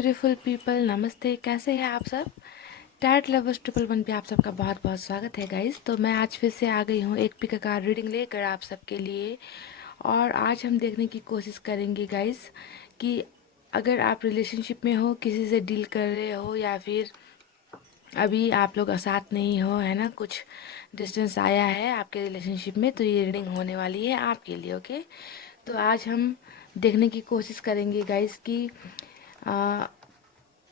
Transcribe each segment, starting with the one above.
Beautiful people, नमस्ते। कैसे हैं आप सब? टैट लवर्स 111 पे आप सबका बहुत बहुत स्वागत है गाइस। तो मैं आज फिर से आ गई हूँ एक पिक का रीडिंग लेकर आप सबके लिए। और आज हम देखने की कोशिश करेंगे गाइस कि अगर आप रिलेशनशिप में हो, किसी से डील कर रहे हो, या फिर अभी आप लोग साथ नहीं हो, है ना, कुछ डिस्टेंस आया है आपके रिलेशनशिप में, तो ये रीडिंग होने वाली है आपके लिए। ओके, तो आज हम देखने की कोशिश करेंगे गाइस कि आ,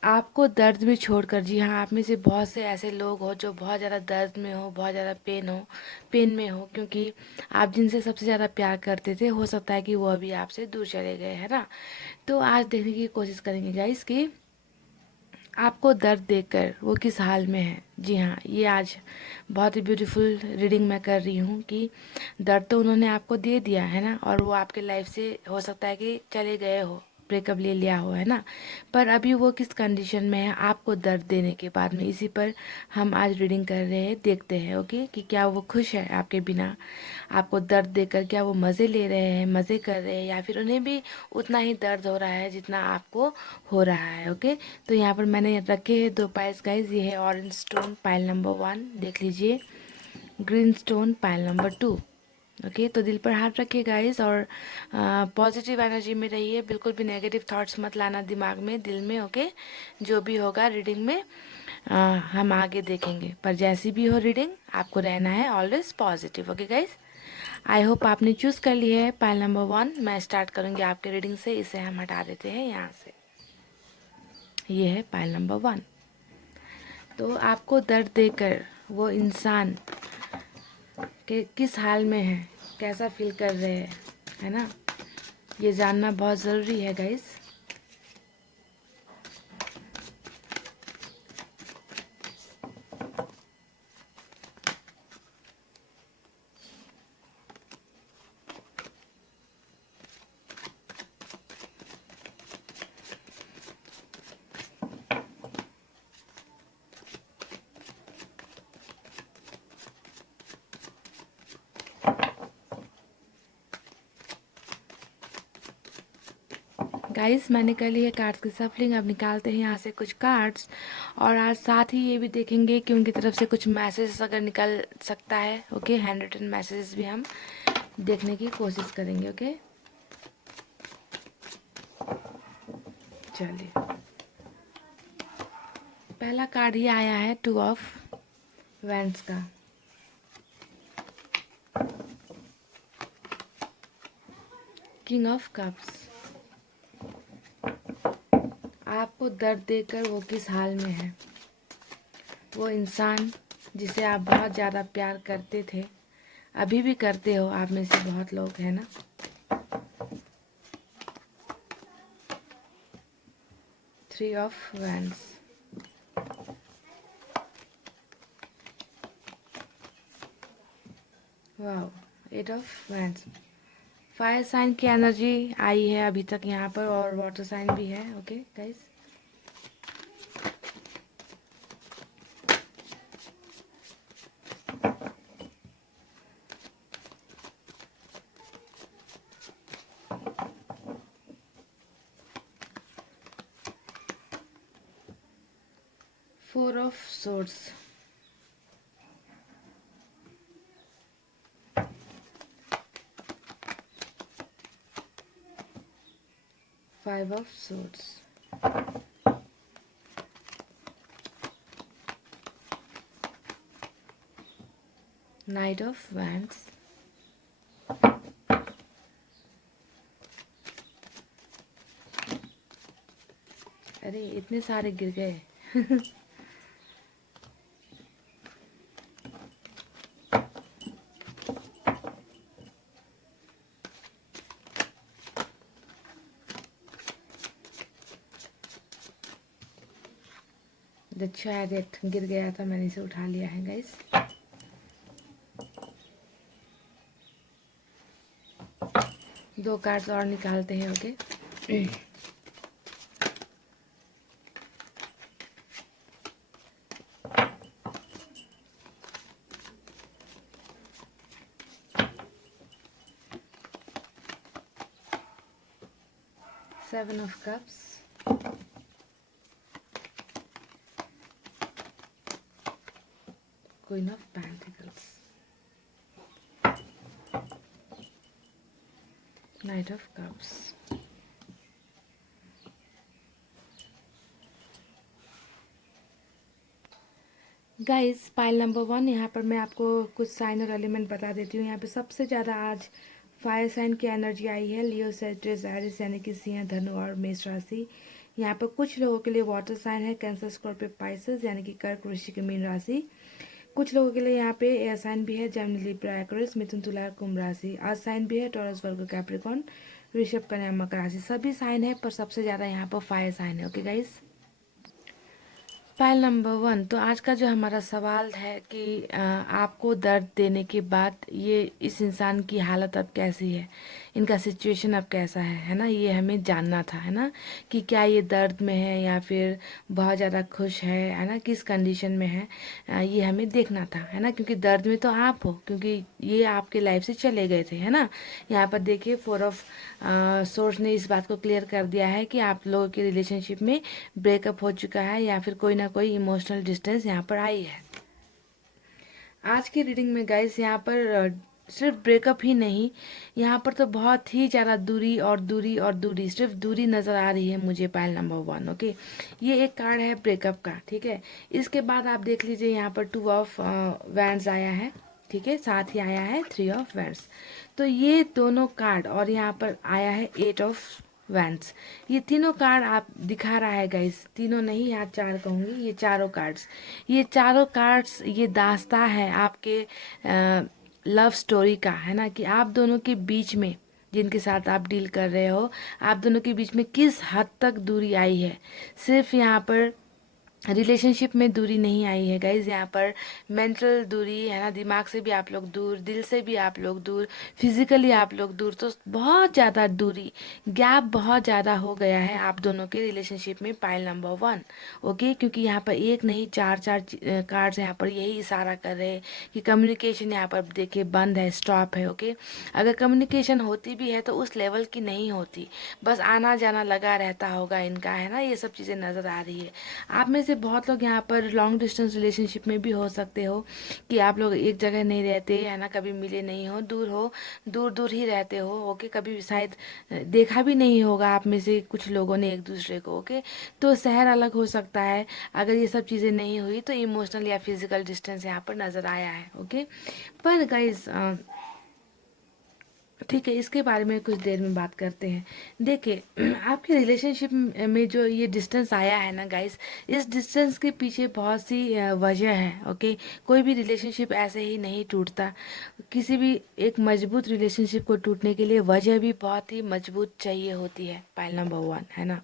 आपको दर्द में छोड़कर, जी हाँ, आप में से बहुत से ऐसे लोग हो जो बहुत ज़्यादा दर्द में हो, बहुत ज़्यादा पेन में हो, क्योंकि आप जिनसे सबसे ज़्यादा प्यार करते थे, हो सकता है कि वो अभी आपसे दूर चले गए, है ना। तो आज देखने की कोशिश करेंगे गाइस कि आपको दर्द देकर वो किस हाल में है। जी हाँ, ये आज बहुत ही ब्यूटीफुल रीडिंग मैं कर रही हूँ कि दर्द तो उन्होंने आपको दे दिया है ना, और वो आपके लाइफ से हो सकता है कि चले गए हो, ब्रेकअप ले लिया हो, है ना, पर अभी वो किस कंडीशन में है आपको दर्द देने के बाद में, इसी पर हम आज रीडिंग कर रहे हैं। देखते हैं ओके कि क्या वो खुश है आपके बिना, आपको दर्द देकर क्या वो मज़े ले रहे हैं, मज़े कर रहे हैं, या फिर उन्हें भी उतना ही दर्द हो रहा है जितना आपको हो रहा है। ओके, तो यहाँ पर मैंने रखे हैं 2 पाइल्स गाइज। ये है ऑरेंज स्टोन पाइल नंबर 1, देख लीजिए, green stone pile number 2। Okay, तो दिल पर हाथ रखिए गाइस, और पॉजिटिव एनर्जी में रहिए, बिल्कुल भी नेगेटिव थॉट्स मत लाना दिमाग में, दिल में। ओके, जो भी होगा रीडिंग में हम आगे देखेंगे, पर जैसी भी हो रीडिंग, आपको रहना है always positive. Okay guys, I hope आपने चूज़ कर लिया है पाइल नंबर 1। मैं स्टार्ट करूँगी आपके रीडिंग से, इसे हम हटा देते हैं यहाँ से। ये है पाइल नंबर 1। तो आपको दर्द देकर वो इंसान के किस हाल में है, कैसा फील कर रहे हैं, है ना, ये जानना बहुत ज़रूरी है गाइस। गाइस, मैंने कर ली है कार्ड्स की सफलिंग। अब निकालते हैं यहाँ से कुछ कार्ड्स, और आज साथ ही ये भी देखेंगे कि उनकी तरफ से कुछ मैसेज अगर निकल सकता है। ओके, हैंड रिटन मैसेजेस भी हम देखने की कोशिश करेंगे। ओके, चलिए, पहला कार्ड ही आया है 2 ऑफ वैंड्स का। किंग ऑफ कप्स, आपको दर्द देकर वो किस हाल में है, वो इंसान जिसे आप बहुत ज़्यादा प्यार करते थे, अभी भी करते हो, आप में से बहुत लोग हैं ना। Three of wands, wow, 8 of wands. Fire sign की एनर्जी आई है अभी तक यहाँ पर, और वाटर साइन भी है। Okay guys, four of swords, five of swords, night of wands, अरे इतने सारे गिर गए। द चैरियट गिर गया था, मैंने इसे उठा लिया है गाइस। दो कार्ड्स और निकालते हैं। Okay, 7 of cups, queen of pentacles, night of cups. Guys pile number 1, यहाँ पर मैं आपको कुछ साइन और एलिमेंट बता देती हूँ। यहाँ पे सबसे ज़्यादा आज फायर साइन की एनर्जी आई है, लियो, सेजिटेरियस, एरिस यानी कि सिंह, धनु और मेष राशि। यहाँ पर कुछ लोगों के लिए वाटर साइन है, कैंसर, स्कॉर्पियो, पाइसेस यानी कि कर्क, वृश्चिक, मीन राशि। कुछ लोगों के लिए यहाँ पे एयर साइन भी है, जेमिनी, लिब्रा, एक्वेरियस, मिथुन, तुला, कुंभ राशि। अर्थ साइन भी है, टॉरस, वर्गो, कैप्रिकॉर्न, ऋषभ, कन्या, मकर राशि। सभी साइन है, पर सबसे ज़्यादा यहाँ पर फायर साइन है। ओके गाइस, पाइल नंबर 1, तो आज का जो हमारा सवाल है कि आपको दर्द देने के बाद ये इस इंसान की हालत अब कैसी है, इनका सिचुएशन अब कैसा है ना, ये हमें जानना था, है ना, कि क्या ये दर्द में है या फिर बहुत ज़्यादा खुश है ना, किस कंडीशन में है, ये हमें देखना था, है ना, क्योंकि दर्द में तो आप हो, क्योंकि ये आपके लाइफ से चले गए थे, है ना। यहाँ पर देखिए 4 ऑफ सोर्स ने इस बात को क्लियर कर दिया है कि आप लोगों की रिलेशनशिप में ब्रेकअप हो चुका है या फिर कोई ना कोई इमोशनल डिस्टेंस यहाँ पर आई है। आज की रीडिंग में गाइस यहाँ पर सिर्फ ब्रेकअप ही नहीं, यहाँ पर तो बहुत ही ज़्यादा दूरी और दूरी और दूरी, सिर्फ दूरी नज़र आ रही है मुझे पाइल नंबर 1। ओके, ये एक कार्ड है ब्रेकअप का, ठीक है। इसके बाद आप देख लीजिए यहाँ पर 2 ऑफ वैंड्स आया है, ठीक है, साथ ही आया है 3 ऑफ वैंड्स। तो ये दोनों कार्ड और यहाँ पर आया है 8 ऑफ वैंड्स, ये तीनों कार्ड आप दिखा रहा है गाइस, तीनों नहीं यहाँ 4 कहूँगी, ये चारों कार्ड्स, ये चारों कार्ड्स ये दास्ता है आपके लव स्टोरी का, है ना, कि आप दोनों के बीच में, जिनके साथ आप डील कर रहे हो, आप दोनों के बीच में किस हद तक दूरी आई है। सिर्फ यहाँ पर रिलेशनशिप में दूरी नहीं आई है गाइज, यहाँ पर मेंटल दूरी है ना, दिमाग से भी आप लोग दूर, दिल से भी आप लोग दूर, फिजिकली आप लोग दूर, तो बहुत ज़्यादा दूरी, गैप बहुत ज़्यादा हो गया है आप दोनों के रिलेशनशिप में पाइल नंबर 1। ओके, क्योंकि यहाँ पर एक नहीं चार चार कार्ड्स यहाँ पर यही इशारा कर रहे हैं कि कम्युनिकेशन यहाँ पर देखिए बंद है, स्टॉप है। ओके, अगर कम्युनिकेशन होती भी है तो उस लेवल की नहीं होती, बस आना जाना लगा रहता होगा इनका, है ना, ये सब चीज़ें नज़र आ रही है। आप में से बहुत लोग यहाँ पर लॉन्ग डिस्टेंस रिलेशनशिप में भी हो सकते हो, कि आप लोग एक जगह नहीं रहते, है ना, कभी मिले नहीं हो, दूर दूर ही रहते हो। ओके, कभी शायद देखा भी नहीं होगा आप में से कुछ लोगों ने एक दूसरे को। ओके, तो शहर अलग हो सकता है। अगर ये सब चीज़ें नहीं हुई तो इमोशनल या फिजिकल डिस्टेंस यहाँ पर नज़र आया है। ओके, पर गाइज ठीक है, इसके बारे में कुछ देर में बात करते हैं। देखिए आपके रिलेशनशिप में जो ये डिस्टेंस आया है ना गाइस, इस डिस्टेंस के पीछे बहुत सी वजह है। ओके, कोई भी रिलेशनशिप ऐसे ही नहीं टूटता, किसी भी एक मजबूत रिलेशनशिप को टूटने के लिए वजह भी बहुत ही मजबूत चाहिए होती है, पाइल नंबर 1, है ना।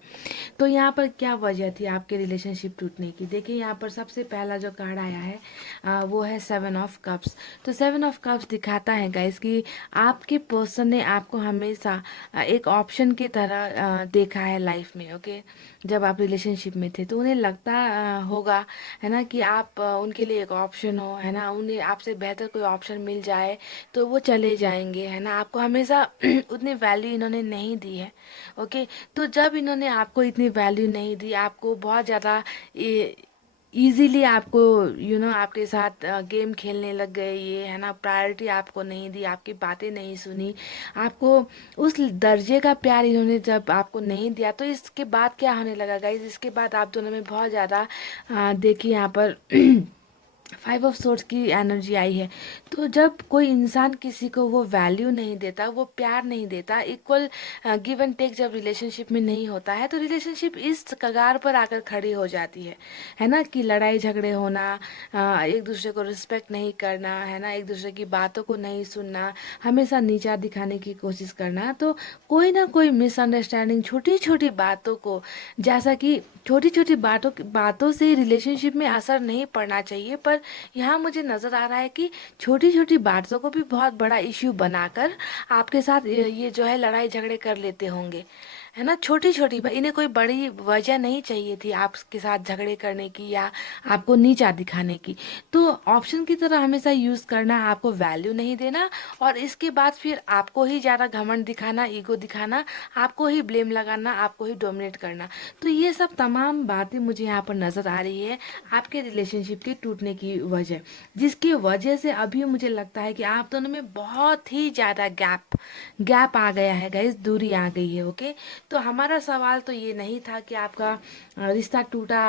तो यहाँ पर क्या वजह थी आपके रिलेशनशिप टूटने की, देखिए यहाँ पर सबसे पहला जो कार्ड आया है वो है 7 ऑफ कप्स। तो 7 ऑफ कप्स दिखाता है गाइस कि आपके पर्सन ने आपको हमेशा एक ऑप्शन की तरह देखा है लाइफ में। ओके, जब आप रिलेशनशिप में थे तो उन्हें लगता होगा, है ना, कि आप उनके लिए एक ऑप्शन हो, है ना, उन्हें आपसे बेहतर कोई ऑप्शन मिल जाए तो वो चले जाएंगे, है ना। आपको हमेशा उतनी वैल्यू इन्होंने नहीं दी है। ओके, तो जब इन्होंने आपको इतनी वैल्यू नहीं दी, आपको बहुत ज़्यादा इजीली आपको आपके साथ गेम खेलने लग गए, ये है ना, प्रायोरिटी आपको नहीं दी, आपकी बातें नहीं सुनी, आपको उस दर्जे का प्यार इन्होंने जब आपको नहीं दिया, तो इसके बाद क्या होने लगा गाइस, इसके बाद आप दोनों में बहुत ज़्यादा देखिए यहाँ पर 5 ऑफ सोर्ड्स की एनर्जी आई है। तो जब कोई इंसान किसी को वो वैल्यू नहीं देता, वो प्यार नहीं देता, इक्वल गिव एंड टेक जब रिलेशनशिप में नहीं होता है, तो रिलेशनशिप इस कगार पर आकर खड़ी हो जाती है ना, कि लड़ाई झगड़े होना, एक दूसरे को रिस्पेक्ट नहीं करना, है ना, एक दूसरे की बातों को नहीं सुनना, हमेशा नीचा दिखाने की कोशिश करना। तो कोई ना कोई मिसअंडरस्टैंडिंग, छोटी छोटी बातों को, जैसा कि छोटी छोटी बातों से रिलेशनशिप में असर नहीं पड़ना चाहिए, पर यहाँ मुझे नज़र आ रहा है कि छोटी छोटी बातों को भी बहुत बड़ा इश्यू बनाकर आपके साथ ये जो है लड़ाई झगड़े कर लेते होंगे, है ना, छोटी छोटी इन्हें कोई बड़ी वजह नहीं चाहिए थी आपके साथ झगड़े करने की या आपको नीचा दिखाने की। तो ऑप्शन की तरह हमेशा यूज करना, आपको वैल्यू नहीं देना, और इसके बाद फिर आपको ही ज्यादा घमंड दिखाना, ईगो दिखाना, आपको ही ब्लेम लगाना, आपको ही डोमिनेट करना। तो ये सब तमाम बातें मुझे यहाँ पर नजर आ रही है आपके रिलेशनशिप के टूटने की वजह, जिसकी वजह से अभी मुझे लगता है कि आप दोनों में बहुत ही ज्यादा गैप गैप आ गया है गाइस, दूरी आ गई है। ओके, तो हमारा सवाल तो ये नहीं था कि आपका रिश्ता टूटा,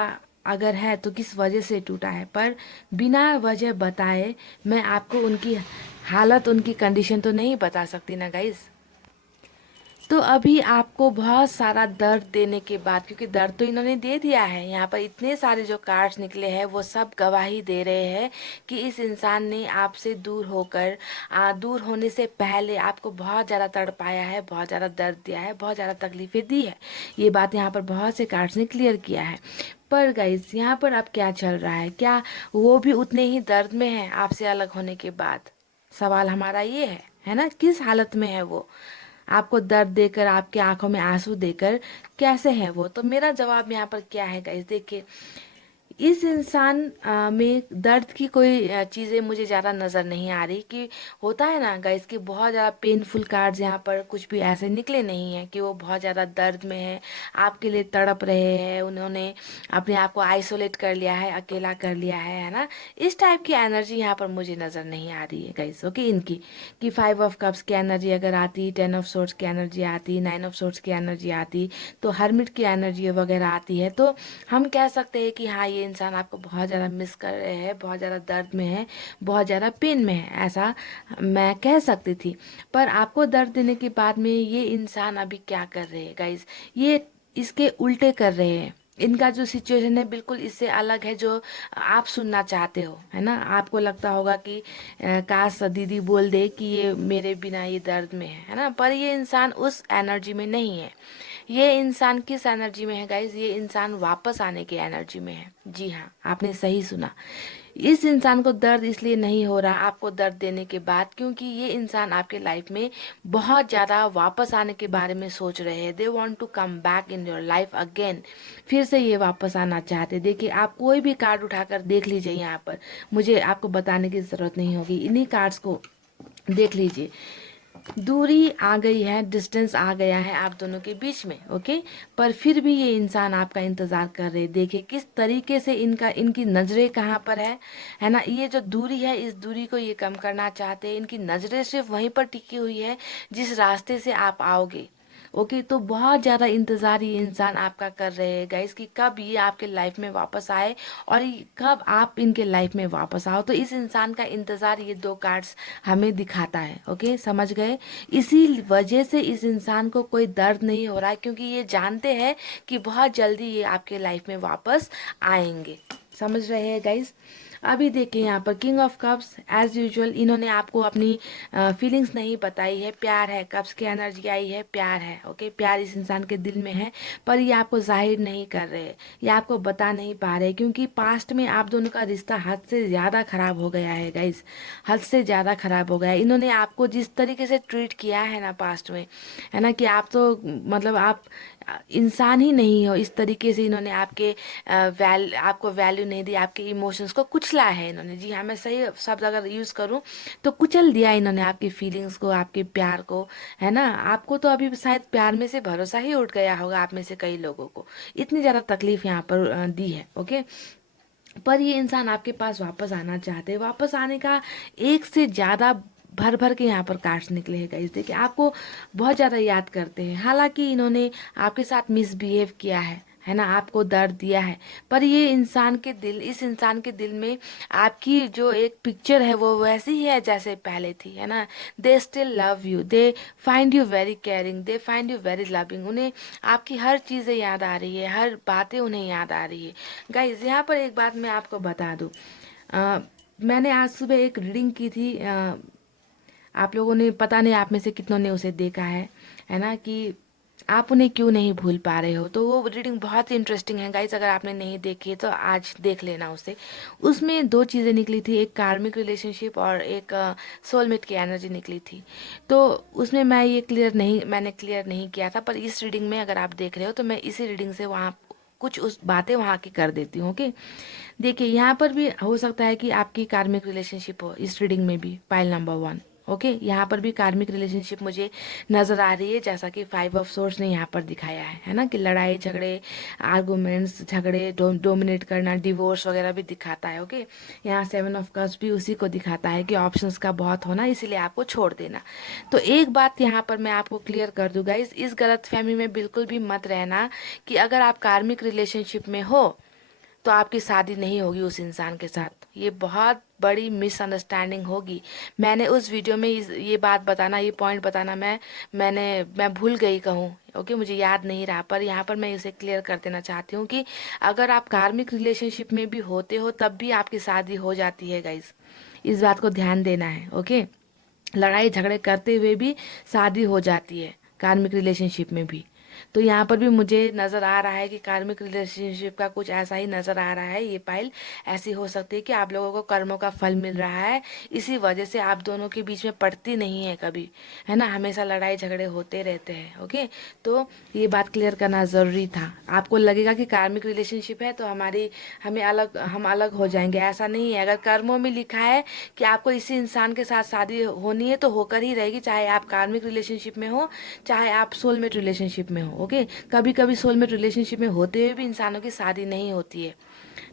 अगर है तो किस वजह से टूटा है, पर बिना वजह बताए मैं आपको उनकी हालत, उनकी कंडीशन तो नहीं बता सकती ना गाइस। तो अभी आपको बहुत सारा दर्द देने के बाद, क्योंकि दर्द तो इन्होंने दे दिया है, यहाँ पर इतने सारे जो कार्ड्स निकले हैं वो सब गवाही दे रहे हैं कि इस इंसान ने आपसे दूर होकर, दूर होने से पहले आपको बहुत ज़्यादा तड़पाया है, बहुत ज़्यादा दर्द दिया है, बहुत ज़्यादा तकलीफें दी है। ये बात यहाँ पर बहुत से कार्ड्स ने क्लियर किया है। पर गाइस, यहाँ पर अब क्या चल रहा है, क्या वो भी उतने ही दर्द में है आपसे अलग होने के बाद? सवाल हमारा ये है ना, किस हालत में है वो? आपको दर्द देकर, आपके आंखों में आंसू देकर कैसे है वो? तो मेरा जवाब यहाँ पर क्या है गाइस, देखिए, इस इंसान में दर्द की कोई चीज़ें मुझे ज़्यादा नज़र नहीं आ रही। कि होता है ना गाइस कि बहुत ज़्यादा पेनफुल कार्ड्स यहाँ पर कुछ भी ऐसे निकले नहीं हैं कि वो बहुत ज़्यादा दर्द में है, आपके लिए तड़प रहे हैं, उन्होंने अपने आप को आइसोलेट कर लिया है, अकेला कर लिया है ना। इस टाइप की एनर्जी यहाँ पर मुझे नज़र नहीं आ रही है गाइस। ओके, इनकी कि 5 ऑफ कप्स की एनर्जी अगर आती, 10 ऑफ सोर्ट्स की एनर्जी आती, 9 ऑफ सोर्ट्स की एनर्जी आती, तो हर्मिट की एनर्जी वगैरह आती है, तो हम कह सकते हैं कि हाँ, ये इंसान आपको बहुत ज़्यादा मिस कर रहे हैं, बहुत ज़्यादा दर्द में है, बहुत ज़्यादा पेन में है, ऐसा मैं कह सकती थी। पर आपको दर्द देने के बाद में ये इंसान अभी क्या कर रहे हैं गाइस, ये इसके उल्टे कर रहे हैं। इनका जो सिचुएशन है बिल्कुल इससे अलग है जो आप सुनना चाहते हो, है ना। आपको लगता होगा कि काश दीदी बोल दे कि ये मेरे बिना ये दर्द में है ना। पर ये इंसान उस एनर्जी में नहीं है। ये इंसान किस एनर्जी में है गाइस? ये इंसान वापस आने की एनर्जी में है। जी हाँ, आपने सही सुना। इस इंसान को दर्द इसलिए नहीं हो रहा आपको दर्द देने के बाद, क्योंकि ये इंसान आपके लाइफ में बहुत ज़्यादा वापस आने के बारे में सोच रहे हैं। They want to come back in your life again. फिर से ये वापस आना चाहते। देखिए, आप कोई भी कार्ड उठाकर देख लीजिए यहाँ पर, मुझे आपको बताने की ज़रूरत नहीं होगी, इन्हीं कार्ड्स को देख लीजिए। दूरी आ गई है, डिस्टेंस आ गया है आप दोनों के बीच में। ओके, पर फिर भी ये इंसान आपका इंतजार कर रहे। देखिए किस तरीके से इनकी नजरें कहाँ पर है ना। ये जो दूरी है, इस दूरी को ये कम करना चाहते हैं। इनकी नजरें सिर्फ वहीं पर टिकी हुई है जिस रास्ते से आप आओगे। ओके, तो बहुत ज़्यादा इंतज़ार ये इंसान आपका कर रहे हैं गाइस कि कब ये आपके लाइफ में वापस आए और कब आप इनके लाइफ में वापस आओ। तो इस इंसान का इंतज़ार ये दो कार्ड्स हमें दिखाता है। ओके, समझ गए? इसी वजह से इस इंसान को कोई दर्द नहीं हो रहा है, क्योंकि ये जानते हैं कि बहुत जल्दी ये आपके लाइफ में वापस आएंगे। समझ रहे हैं गाइस? अभी देखिए यहाँ पर king of cups, as usual इन्होंने आपको अपनी फीलिंग्स नहीं बताई है। प्यार है, कप्स की एनर्जी आई है, प्यार है। ओके, प्यार इस इंसान के दिल में है, पर ये आपको जाहिर नहीं कर रहे, ये आपको बता नहीं पा रहे, क्योंकि पास्ट में आप दोनों का रिश्ता हद से ज़्यादा खराब हो गया है गाइस। हद से ज़्यादा खराब हो गया है। इन्होंने आपको जिस तरीके से ट्रीट किया है ना पास्ट में, है ना, कि आप तो मतलब आप इंसान ही नहीं हो। इस तरीके से इन्होंने आपको वैल्यू नहीं दी, आपके इमोशंस को कुचला है इन्होंने। जी हाँ, मैं सही शब्द अगर यूज़ करूँ तो कुचल दिया इन्होंने आपकी फीलिंग्स को, आपके प्यार को, है ना। आपको तो अभी शायद प्यार में से भरोसा ही उठ गया होगा, आप में से कई लोगों को इतनी ज़्यादा तकलीफ यहाँ पर दी है। ओके, पर ये इंसान आपके पास वापस आना चाहते हैं। वापस आने का एक से ज़्यादा भर भर के यहाँ पर कार्ड्स निकले हैं गाइस। देखिए, आपको बहुत ज़्यादा याद करते हैं। हालांकि इन्होंने आपके साथ मिसबिहेव किया है ना, आपको दर्द दिया है, पर ये इस इंसान के दिल में आपकी जो एक पिक्चर है वो वैसी ही है जैसे पहले थी, है ना। They still love you, they find you very caring, they find you very loving. उन्हें आपकी हर चीज़ें याद आ रही है, हर बातें उन्हें याद आ रही है गाइस। यहाँ पर एक बात मैं आपको बता दूँ, मैंने आज सुबह एक रीडिंग की थी। आप लोगों ने, पता नहीं आप में से कितनों ने उसे देखा है ना, कि आप उन्हें क्यों नहीं भूल पा रहे हो। तो वो रीडिंग बहुत ही इंटरेस्टिंग है गाइस, अगर आपने नहीं देखी है तो आज देख लेना उसे। उसमें दो चीज़ें निकली थी, एक कार्मिक रिलेशनशिप और एक सोलमेट की एनर्जी निकली थी। तो उसमें मैंने क्लियर नहीं किया था, पर इस रीडिंग में अगर आप देख रहे हो तो मैं इसी रीडिंग से वहाँ कुछ उस बातें वहाँ की कर देती हूँ। ओके, देखिए यहाँ पर भी हो सकता है कि आपकी कार्मिक रिलेशनशिप हो इस रीडिंग में भी, पाइल नंबर 1। ओके, यहाँ पर भी कार्मिक रिलेशनशिप मुझे नज़र आ रही है, जैसा कि 5 ऑफ सोर्स ने यहाँ पर दिखाया है ना, कि लड़ाई झगड़े, आर्गूमेंट्स, झगड़े, डोमिनेट करना, डिवोर्स वगैरह भी दिखाता है। ओके, यहाँ 7 ऑफ कप्स भी उसी को दिखाता है कि ऑप्शंस का बहुत होना, इसीलिए आपको छोड़ देना। तो एक बात यहाँ पर मैं आपको क्लियर कर दूँ गाइस, इस गलतफहमी में बिल्कुल भी मत रहना कि अगर आप कार्मिक रिलेशनशिप में हो तो आपकी शादी नहीं होगी उस इंसान के साथ। ये बहुत बड़ी मिसअंडरस्टैंडिंग होगी। मैंने उस वीडियो में ये बात बताना, ये पॉइंट बताना, मैं भूल गई कहूँ। ओके, मुझे याद नहीं रहा, पर यहाँ पर मैं इसे क्लियर कर देना चाहती हूँ कि अगर आप कार्मिक रिलेशनशिप में भी होते हो तब भी आपकी शादी हो जाती है गाइस, इस बात को ध्यान देना है। ओके, लड़ाई झगड़े करते हुए भी शादी हो जाती है कार्मिक रिलेशनशिप में भी। तो यहाँ पर भी मुझे नज़र आ रहा है कि कार्मिक रिलेशनशिप का कुछ ऐसा ही नज़र आ रहा है। ये पाइल ऐसी हो सकती है कि आप लोगों को कर्मों का फल मिल रहा है, इसी वजह से आप दोनों के बीच में पड़ती नहीं है कभी, है ना, हमेशा लड़ाई झगड़े होते रहते हैं। ओके, तो ये बात क्लियर करना ज़रूरी था। आपको लगेगा कि कार्मिक रिलेशनशिप है तो हम अलग हो जाएंगे, ऐसा नहीं है। अगर कर्मों में लिखा है कि आपको इसी इंसान के साथ शादी होनी है तो होकर ही रहेगी, चाहे आप कार्मिक रिलेशनशिप में हो, चाहे आप सोलमेट रिलेशनशिप में हो। ओके, कभी कभी सोलमेट रिलेशनशिप में होते हुए भी इंसानों की शादी नहीं होती है।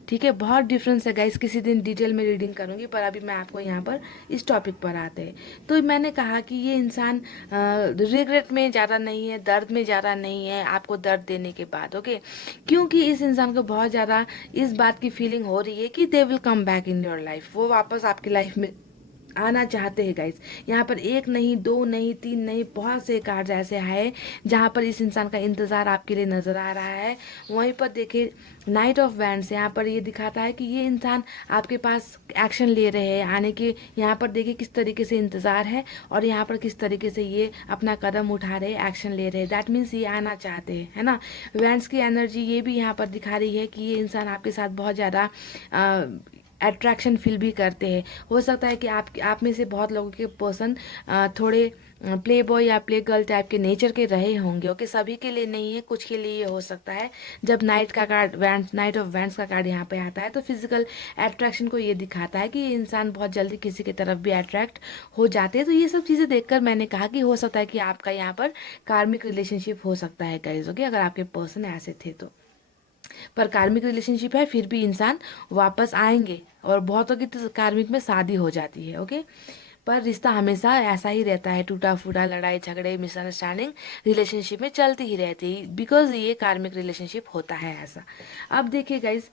ठीक है, बहुत डिफरेंस है गाइस, किसी दिन डिटेल में रीडिंग करूंगी, पर अभी मैं आपको यहाँ पर इस टॉपिक पर आते हैं। तो मैंने कहा कि ये इंसान रिग्रेट में ज़्यादा नहीं है, दर्द में ज़्यादा नहीं है आपको दर्द देने के बाद। ओके, क्योंकि इस इंसान को बहुत ज़्यादा इस बात की फीलिंग हो रही है कि they will come back in your life, वो वापस आपकी लाइफ में आना चाहते हैं गाइस। यहाँ पर एक नहीं, दो नहीं, तीन नहीं, बहुत से कार्ड ऐसे हैं जहाँ पर इस इंसान का इंतज़ार आपके लिए नज़र आ रहा है। वहीं पर देखिए नाइट ऑफ वैंड्स, यहाँ पर ये दिखाता है कि ये इंसान आपके पास एक्शन ले रहे हैं आने के। यहाँ पर देखिए किस तरीके से इंतज़ार है और यहाँ पर किस तरीके से ये अपना कदम उठा रहे हैं, एक्शन ले रहे हैं। दैट मीन्स ये आना चाहते हैं, है ना। वैंड्स की एनर्जी ये भी यहाँ पर दिखा रही है कि ये इंसान आपके साथ बहुत ज़्यादा अट्रैक्शन फील भी करते हैं। हो सकता है कि आप में से बहुत लोगों के पर्सन थोड़े प्ले बॉय या प्ले गर्ल टाइप के नेचर के रहे होंगे। ओके, सभी के लिए नहीं है, कुछ के लिए ये हो सकता है। जब नाइट ऑफ वैंड्स का कार्ड यहाँ पे आता है तो फिजिकल अट्रैक्शन को ये दिखाता है कि ये इंसान बहुत जल्दी किसी की तरफ भी अट्रैक्ट हो जाते हैं। तो ये सब चीज़ें देखकर मैंने कहा कि हो सकता है कि आपका यहाँ पर कार्मिक रिलेशनशिप हो सकता है गाइस। ओके, अगर आपके पर्सन ऐसे थे तो, पर कार्मिक रिलेशनशिप है फिर भी इंसान वापस आएंगे, और बहुतों की तो कार्मिक में शादी हो जाती है। ओके, पर रिश्ता हमेशा ऐसा ही रहता है, टूटा फूटा, लड़ाई झगड़े, मिसअंडरस्टैंडिंग रिलेशनशिप में चलती ही रहती है, बिकॉज ये कार्मिक रिलेशनशिप होता है ऐसा। अब देखिए गाइज,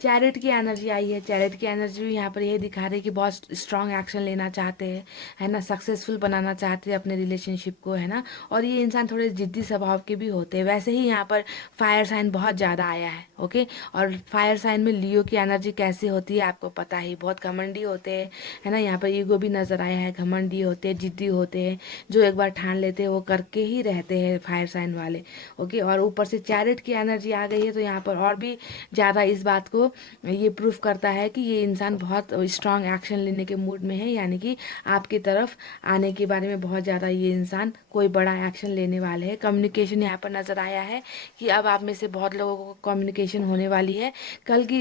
चैरिट की एनर्जी आई है। चैरिट की एनर्जी भी यहाँ पर ये दिखा रही है कि बहुत स्ट्रांग एक्शन लेना चाहते हैं, है ना, सक्सेसफुल बनाना चाहते हैं अपने रिलेशनशिप को, है ना। और ये इंसान थोड़े जिद्दी स्वभाव के भी होते हैं। वैसे ही यहाँ पर फायर साइन बहुत ज़्यादा आया है। ओके, और फायर साइन में लियो की एनर्जी कैसी होती है आपको पता ही, बहुत घमंडी होते हैं, है ना। यहाँ पर ईगो भी नज़र आया है, घमंडी होते हैं, जिद्दी होते हैं, जो एक बार ठान लेते हैं वो करके ही रहते हैं फायर साइन वाले। ओके, और ऊपर से चैरिट की एनर्जी आ गई है तो यहाँ पर और भी ज़्यादा इस बात को ये प्रूफ करता है कि ये इंसान बहुत स्ट्रांग एक्शन लेने के मूड में है, यानी कि आपकी तरफ आने के बारे में बहुत ज़्यादा ये इंसान कोई बड़ा एक्शन लेने वाले हैं। कम्युनिकेशन यहाँ पर नज़र आया है कि अब आप में से बहुत लोगों को कम्युनिकेशन होने वाली है।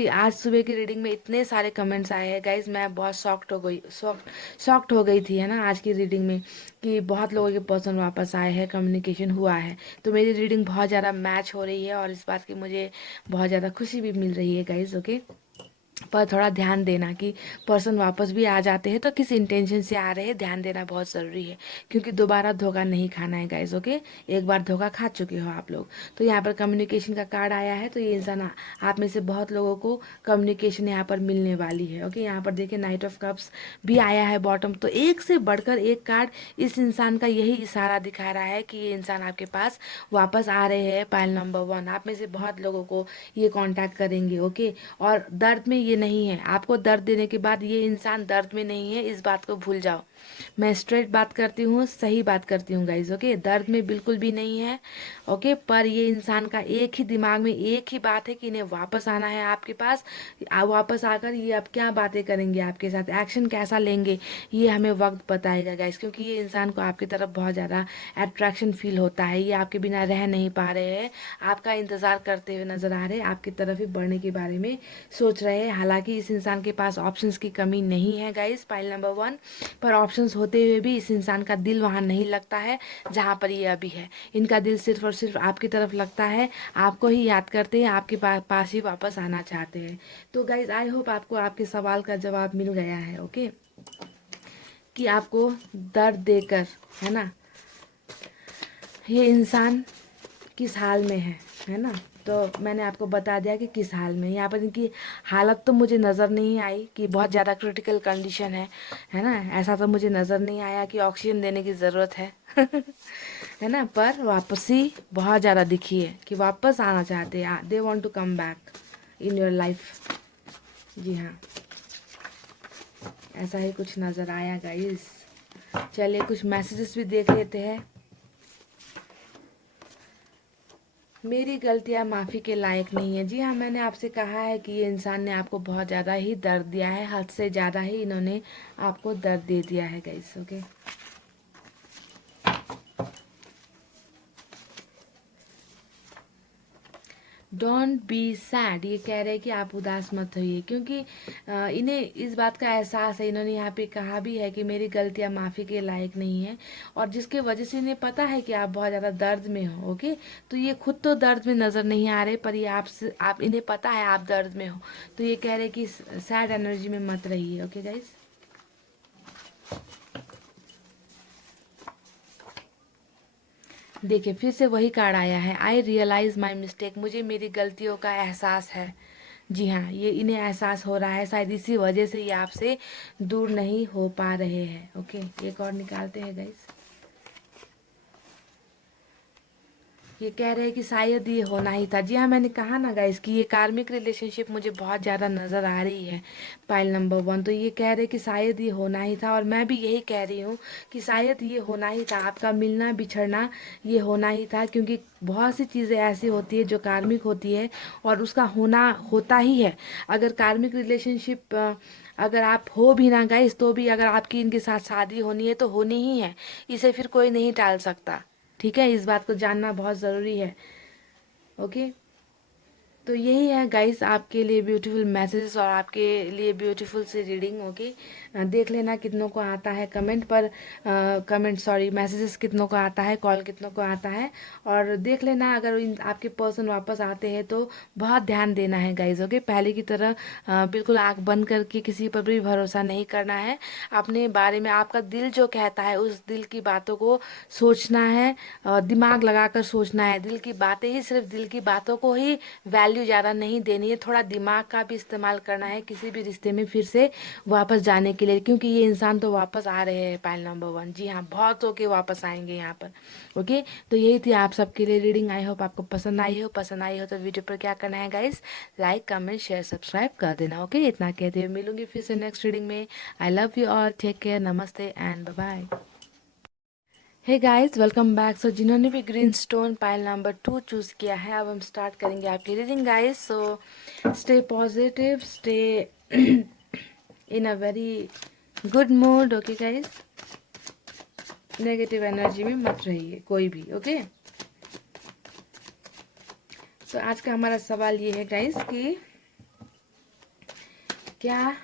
आज सुबह की रीडिंग में इतने सारे कमेंट्स आए हैं गाइज, मैं बहुत शॉक्ड हो गई थी, है ना, आज की रीडिंग में, कि बहुत लोगों के पर्सन वापस आए हैं, कम्युनिकेशन हुआ है। तो मेरी रीडिंग बहुत ज़्यादा मैच हो रही है और इस बात की मुझे बहुत ज़्यादा खुशी भी मिल रही है गाइज। ओके, पर थोड़ा ध्यान देना कि पर्सन वापस भी आ जाते हैं तो किस इंटेंशन से आ रहे हैं, ध्यान देना बहुत ज़रूरी है, क्योंकि दोबारा धोखा नहीं खाना है गाइज। ओके, एक बार धोखा खा चुके हो आप लोग। तो यहाँ पर कम्युनिकेशन का कार्ड आया है, तो ये इंसान आप में से बहुत लोगों को कम्युनिकेशन यहाँ पर मिलने वाली है। ओके, यहाँ पर देखिए नाइट ऑफ कप्स भी आया है बॉटम। तो एक से बढ़कर एक कार्ड इस इंसान का यही इशारा दिखा रहा है कि ये इंसान आपके पास वापस आ रहे हैं। पाइल नंबर 1, आप में से बहुत लोगों को ये कॉन्टैक्ट करेंगे। ओके, और दर्द में ये नहीं है। आपको दर्द देने के बाद ये इंसान दर्द में नहीं है, इस बात को भूल जाओ। मैं स्ट्रेट बात करती हूँ, सही बात करती हूँ गाइज, ओके। दर्द में बिल्कुल भी नहीं है, ओके। पर ये इंसान का एक ही दिमाग में एक ही बात है कि इन्हें वापस आना है आपके पास। वापस आकर ये अब क्या बातें करेंगे आपके साथ, एक्शन कैसा लेंगे, ये हमें वक्त बताएगा गाइज। क्योंकि ये इंसान को आपकी तरफ बहुत ज़्यादा अट्रैक्शन फील होता है। ये आपके बिना रह नहीं पा रहे हैं, आपका इंतज़ार करते हुए नजर आ रहे हैं, आपकी तरफ ही बढ़ने के बारे में सोच रहे हैं। हालांकि इस इंसान के पास ऑप्शंस की कमी नहीं है गाइज, पाइल नंबर 1। पर ऑप्शंस होते हुए भी इस इंसान का दिल वहाँ नहीं लगता है जहाँ पर ये अभी है। इनका दिल सिर्फ और सिर्फ आपकी तरफ लगता है, आपको ही याद करते हैं, आपके पास ही वापस आना चाहते हैं। तो गाइज आई होप आपको आपके सवाल का जवाब मिल गया है, ओके। कि आपको दर्द देकर, है ना, ये इंसान किस हाल में है ना। तो मैंने आपको बता दिया कि किस हाल में। यहाँ पर इनकी हालत तो मुझे नज़र नहीं आई कि बहुत ज़्यादा क्रिटिकल कंडीशन है ना। ऐसा तो मुझे नज़र नहीं आया कि ऑक्सीजन देने की ज़रूरत है है ना। पर वापसी बहुत ज़्यादा दिखी है कि वापस आना चाहते हैं, they want to come back in your life. जी हाँ, ऐसा ही कुछ नज़र आया गाइस। चलिए कुछ मैसेजेस भी देख लेते हैं। मेरी गलतियाँ माफ़ी के लायक नहीं है। जी हाँ, मैंने आपसे कहा है कि ये इंसान ने आपको बहुत ज़्यादा ही दर्द दिया है, हद से ज़्यादा ही इन्होंने आपको दर्द दे दिया है guys, okay. Don't be sad, ये कह रहे हैं कि आप उदास मत होइए। क्योंकि इन्हें इस बात का एहसास है, इन्होंने यहाँ पे कहा भी है कि मेरी गलतियाँ माफ़ी के लायक नहीं है। और जिसके वजह से इन्हें पता है कि आप बहुत ज़्यादा दर्द में हो, ओके। तो ये खुद तो दर्द में नज़र नहीं आ रहे, पर ये आप इन्हें पता है आप दर्द में हो। तो ये कह रहे हैं कि सैड एनर्जी में मत रहिए, ओके गाइज। देखिए फिर से वही कार्ड आया है, आई रियलाइज माई मिस्टेक, मुझे मेरी गलतियों का एहसास है। जी हाँ, ये इन्हें एहसास हो रहा है, शायद इसी वजह से ये आपसे दूर नहीं हो पा रहे हैं, ओके। एक और निकालते हैं गाइस। ये कह रहे हैं कि शायद ये होना ही था। जी हाँ, मैंने कहा ना गाइस कि ये कार्मिक रिलेशनशिप मुझे बहुत ज़्यादा नज़र आ रही है, पाइल नंबर 1। तो ये कह रहे हैं कि शायद ये होना ही था, और मैं भी यही कह रही हूँ कि शायद ये होना ही था। आपका मिलना बिछड़ना ये होना ही था, क्योंकि बहुत सी चीज़ें ऐसी होती है जो कार्मिक होती है, और उसका होना होता ही है। अगर कार्मिक रिलेशनशिप अगर आप हो भी ना गाइस, तो भी अगर आपकी इनके साथ शादी होनी है तो होनी ही है, इसे फिर कोई नहीं टाल सकता। ठीक है, इस बात को जानना बहुत ज़रूरी है, ओके। तो यही है गाइस आपके लिए ब्यूटीफुल मैसेजेस और आपके लिए ब्यूटीफुल सी रीडिंग, ओके। देख लेना कितनों को आता है कमेंट पर, मैसेजेस कितनों को आता है, कॉल कितनों को आता है। और देख लेना अगर आपके पर्सन वापस आते हैं तो बहुत ध्यान देना है गाइस, ओके। पहले की तरह बिल्कुल आंख बंद करके किसी पर भी भरोसा नहीं करना है। अपने बारे में आपका दिल जो कहता है उस दिल की बातों को सोचना है, दिमाग लगाकर सोचना है। दिल की बातें ही, सिर्फ दिल की बातों को ही वैल्यू ज़्यादा नहीं देनी है, थोड़ा दिमाग का भी इस्तेमाल करना है किसी भी रिश्ते में फिर से वापस जाने के लिए। क्योंकि ये इंसान तो वापस आ रहे हैं, पाइल नंबर 1। जी हाँ, बहुत होके वापस आएंगे यहाँ पर, ओके। तो यही थी आप सबके लिए रीडिंग। आई होप आपको पसंद आई हो। पसंद आई हो तो वीडियो पर क्या करना है guys, like comment share subscribe कर देना, ओके। इतना कहते हुए मिलूंगी फिर से नेक्स्ट रीडिंग में। I love you all, take care, नमस्ते and bye bye. Hey guys, welcome back. So जिन्होंने भी green stone pile number 2 choose किया है, अब हम स्टार्ट करेंगे आपकी reading guys. So stay positive, stay in a very good mood, okay guys. Negative energy में मत रहिए कोई भी, ओके। तो आज का हमारा सवाल ये है गाइस कि क्या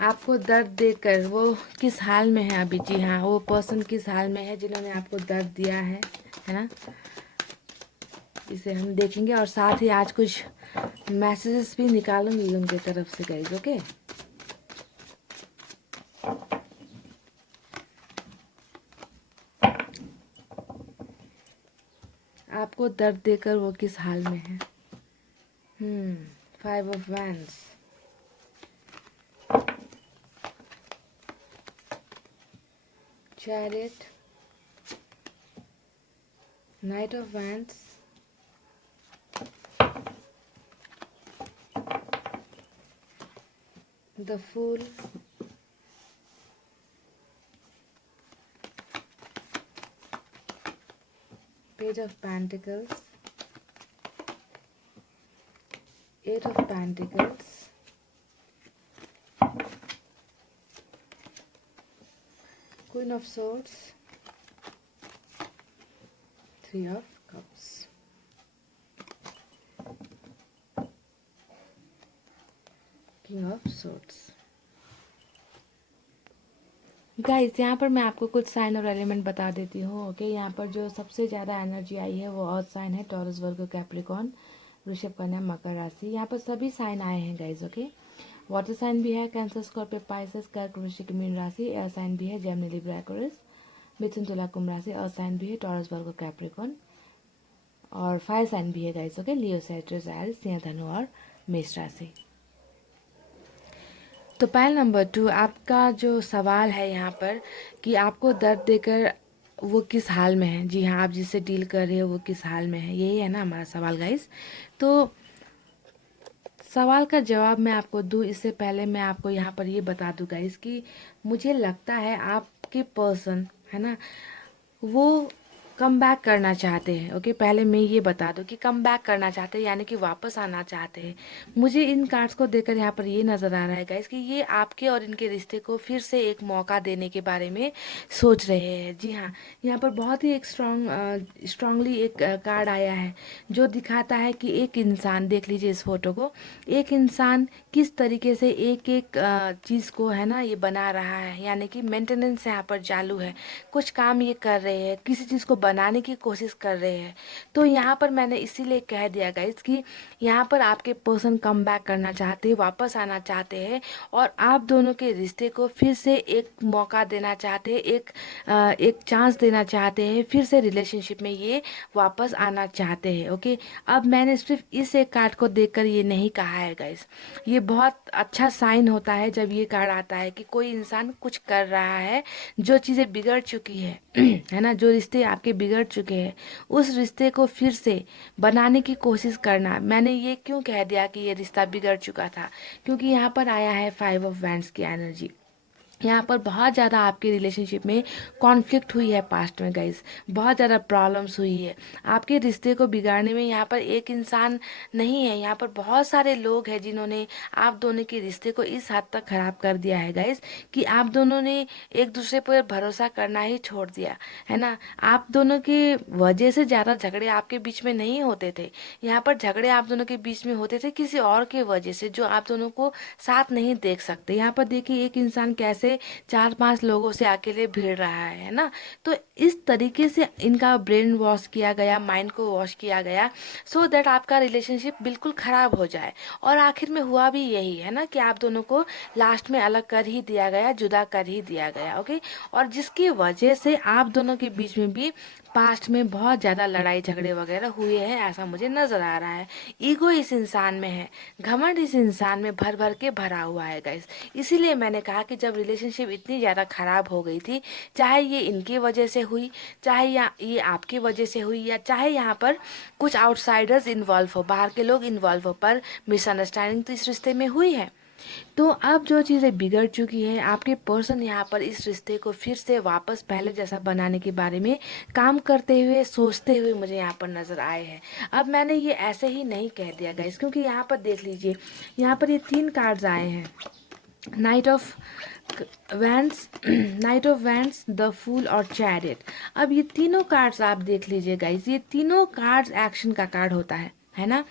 आपको दर्द देकर वो किस हाल में है अभी। जी हाँ, वो पर्सन किस हाल में है जिन्होंने आपको दर्द दिया है ना। इसे हम देखेंगे, और साथ ही आज कुछ मैसेजेस भी निकालूंगी उनके तरफ से गाइस, ओके। आपको दर्द देकर वो किस हाल में है। 5 of wands, chariot, night of wands, the Fool, Page of Pentacles, Eight of Pentacles, Queen of Swords, Three of Cups. King of Swords. Guys यहाँ पर मैं आपको कुछ साइन और एलिमेंट बता देती हूँ। ओके, यहाँ पर जो सबसे ज़्यादा एनर्जी आई है वो अर्थ साइन है, टॉरस, वर्गो, कैप्रिकॉर्न, वृषभ, कन्या, मकर राशि। यहाँ पर सभी साइन आए हैं गाइस। ओके, वाटर साइन भी है, कैंसर, स्कॉर्पियो, पाइसेस, कर्क, वृश्चिक, मीन राशि। एयर साइन भी है, जेमिनी, लिब्रा, एक्वेरियस, मिथुन, तुला, कुंभ राशि। अर्थ साइन भी है, टॉरस, वर्गो, कैप्रिकॉर्न। और फायर साइन भी है गाइस। ओके, लियो, सैजिटस, एरिस, सिंह, धनु और मेष राशि। तो पहल नंबर 2, आपका जो सवाल है यहाँ पर कि आपको दर्द देकर वो किस हाल में है। जी हाँ, आप जिससे डील कर रहे हो वो किस हाल में है, यही है ना हमारा सवाल गाइस। तो सवाल का जवाब मैं आपको दूँ इससे पहले मैं आपको यहाँ पर ये बता दूँ गाइस कि मुझे लगता है आपके पर्सन है ना वो कम बैक करना चाहते हैं। ओके, पहले मैं ये बता दूं कि कम बैक करना चाहते हैं यानी कि वापस आना चाहते हैं। मुझे इन कार्ड्स को देखकर यहाँ पर ये नज़र आ रहा है गाइस कि ये आपके और इनके रिश्ते को फिर से एक मौका देने के बारे में सोच रहे हैं। जी हाँ, यहाँ पर बहुत ही एक स्ट्रांगली एक कार्ड आया है जो दिखाता है कि एक इंसान, देख लीजिए इस फोटो को, एक इंसान किस तरीके से एक एक चीज़ को है ना ये बना रहा है, यानी कि मेंटेनेंस यहाँ पर चालू है। कुछ काम ये कर रहे हैं, किसी चीज़ को बनाने की कोशिश कर रहे हैं। तो यहाँ पर मैंने इसीलिए कह दिया गाइस कि यहाँ पर आपके पर्सन कम बैक करना चाहते हैं, वापस आना चाहते हैं और आप दोनों के रिश्ते को फिर से एक मौका देना चाहते हैं, एक चांस देना चाहते हैं, फिर से रिलेशनशिप में ये वापस आना चाहते हैं। ओके, अब मैंने सिर्फ इस एक कार्ड को देखकर ये नहीं कहा है गाइस। ये बहुत अच्छा साइन होता है जब ये कार्ड आता है कि कोई इंसान कुछ कर रहा है, जो चीज़ें बिगड़ चुकी है है ना, जो रिश्ते आपके बिगड़ चुके हैं उस रिश्ते को फिर से बनाने की कोशिश करना। मैंने ये क्यों कह दिया कि ये रिश्ता बिगड़ चुका था, क्योंकि यहाँ पर आया है 5 ऑफ वैंड्स की एनर्जी। यहाँ पर बहुत ज़्यादा आपकी रिलेशनशिप में कॉन्फ्लिक्ट हुई है पास्ट में गाइस, बहुत ज़्यादा प्रॉब्लम्स हुई है। आपके रिश्ते को बिगाड़ने में यहाँ पर एक इंसान नहीं है, यहाँ पर बहुत सारे लोग हैं जिन्होंने आप दोनों के रिश्ते को इस हद तक ख़राब कर दिया है गाइस कि आप दोनों ने एक दूसरे पर भरोसा करना ही छोड़ दिया है ना। आप दोनों की वजह से ज़्यादा झगड़े आपके बीच में नहीं होते थे, यहाँ पर झगड़े आप दोनों के बीच में होते थे किसी और के वजह से जो आप दोनों को साथ नहीं देख सकते। यहाँ पर देखिए एक इंसान कैसे 4-5 लोगों से अकेले भिड़ रहा है ना। तो इस तरीके से इनका ब्रेन वॉश किया गया, माइंड को वॉश किया गया सो दैट आपका रिलेशनशिप बिल्कुल खराब हो जाए। और आखिर में हुआ भी यही है ना कि आप दोनों को लास्ट में अलग कर ही दिया गया, जुदा कर ही दिया गया। ओके, और जिसकी वजह से आप दोनों के बीच में भी पास्ट में बहुत ज़्यादा लड़ाई झगड़े वगैरह हुए हैं, ऐसा मुझे नज़र आ रहा है। ईगो इस इंसान में है, घमंड इस इंसान में भर भर के भरा हुआ है गाइस। इसीलिए मैंने कहा कि जब रिलेशनशिप इतनी ज़्यादा ख़राब हो गई थी, चाहे ये इनकी वजह से हुई, चाहे ये आपकी वजह से हुई, या चाहे यहाँ पर कुछ आउटसाइडर्स इन्वॉल्व हो, बाहर के लोग इन्वॉल्व हो, पर मिसअंडरस्टैंडिंग तो इस रिश्ते में हुई है। तो अब जो चीज़ें बिगड़ चुकी है, आपके पर्सन यहाँ पर इस रिश्ते को फिर से वापस पहले जैसा बनाने के बारे में काम करते हुए, सोचते हुए मुझे यहाँ पर नज़र आए हैं। अब मैंने ये ऐसे ही नहीं कह दिया गाइस, क्योंकि यहाँ पर देख लीजिए, यहाँ पर ये 3 कार्ड्स आए हैं, knight of wands, knight of wands, the fool और चैरियट। अब ये तीनों कार्ड्स आप देख लीजिए गाइस, ये तीनों कार्ड्स एक्शन का कार्ड होता है ना।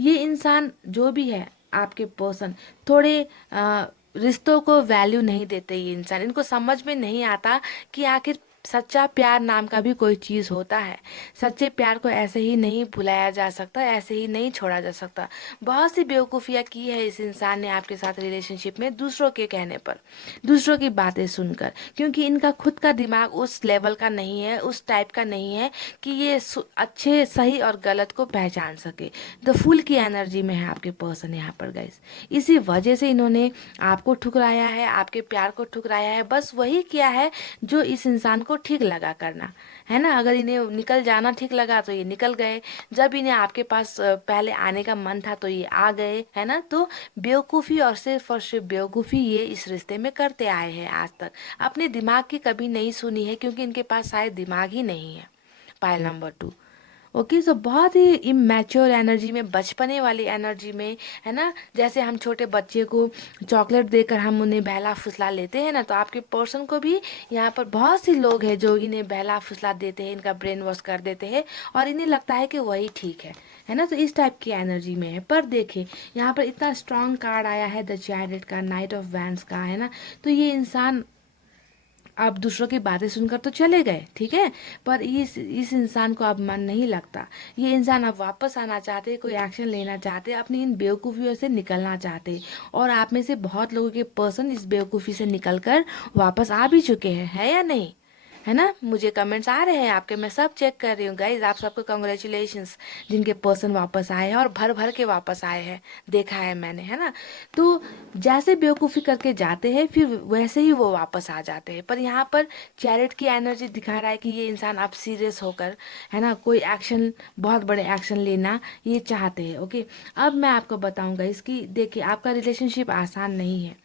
ये इंसान जो भी है, आपके पर्सन, थोड़े रिश्तों को वैल्यू नहीं देते। ये इंसान, इनको समझ में नहीं आता कि आखिर सच्चा प्यार नाम का भी कोई चीज़ होता है। सच्चे प्यार को ऐसे ही नहीं भुलाया जा सकता, ऐसे ही नहीं छोड़ा जा सकता। बहुत सी बेवकूफ़ियाँ की है इस इंसान ने आपके साथ रिलेशनशिप में, दूसरों के कहने पर, दूसरों की बातें सुनकर, क्योंकि इनका खुद का दिमाग उस लेवल का नहीं है, उस टाइप का नहीं है कि ये अच्छे, सही और गलत को पहचान सके। द फूल की एनर्जी में है आपके पर्सन यहाँ पर गाइस। इसी वजह से इन्होंने आपको ठुकराया है, आपके प्यार को ठुकराया है, बस वही किया है जो इस इंसान को इनको ठीक लगा करना, है ना। अगर इन्हें निकल जाना ठीक लगा तो ये निकल गए, जब इन्हें आपके पास पहले आने का मन था तो ये आ गए, है ना। तो बेवकूफ़ी और सिर्फ बेवकूफ़ी ये इस रिश्ते में करते आए हैं आज तक। अपने दिमाग की कभी नहीं सुनी है, क्योंकि इनके पास शायद दिमाग ही नहीं है। Pile number 2। ओके, सो बहुत ही इमेच्योर एनर्जी में, बचपने वाली एनर्जी में, है ना। जैसे हम छोटे बच्चे को चॉकलेट देकर हम उन्हें बहला फुसला लेते हैं ना, तो आपके पर्सन को भी यहाँ पर बहुत सी लोग हैं जो इन्हें बहला फुसला देते हैं, इनका ब्रेन वॉश कर देते हैं, और इन्हें लगता है कि वही ठीक है ना। तो इस टाइप की एनर्जी में है। पर देखें यहाँ पर इतना स्ट्रांग कार्ड आया है द चैरियट का, नाइट ऑफ वैंड्स का, है ना। तो ये इंसान आप दूसरों की बातें सुनकर तो चले गए, ठीक है, पर इस इंसान को अब मन नहीं लगता। ये इंसान अब वापस आना चाहते, कोई एक्शन लेना चाहते, अपनी इन बेवकूफ़ियों से निकलना चाहते। और आप में से बहुत लोगों के पर्सन इस बेवकूफ़ी से निकलकर वापस आ भी चुके हैं, है या नहीं, है ना। मुझे कमेंट्स आ रहे हैं आपके, मैं सब चेक कर रही हूँ गाइज। आप सबको कॉन्ग्रेचुलेशंस, जिनके पर्सन वापस आए हैं और भर भर के वापस आए हैं, देखा है मैंने, है ना। तो जैसे बेवकूफ़ी करके जाते हैं फिर वैसे ही वो वापस आ जाते हैं। पर यहाँ पर चैरिट की एनर्जी दिखा रहा है कि ये इंसान अब सीरियस होकर, है ना, कोई एक्शन, बहुत बड़े एक्शन लेना ये चाहते हैं। ओके, अब मैं आपको बताऊंगा इसकी। देखिए, आपका रिलेशनशिप आसान नहीं है,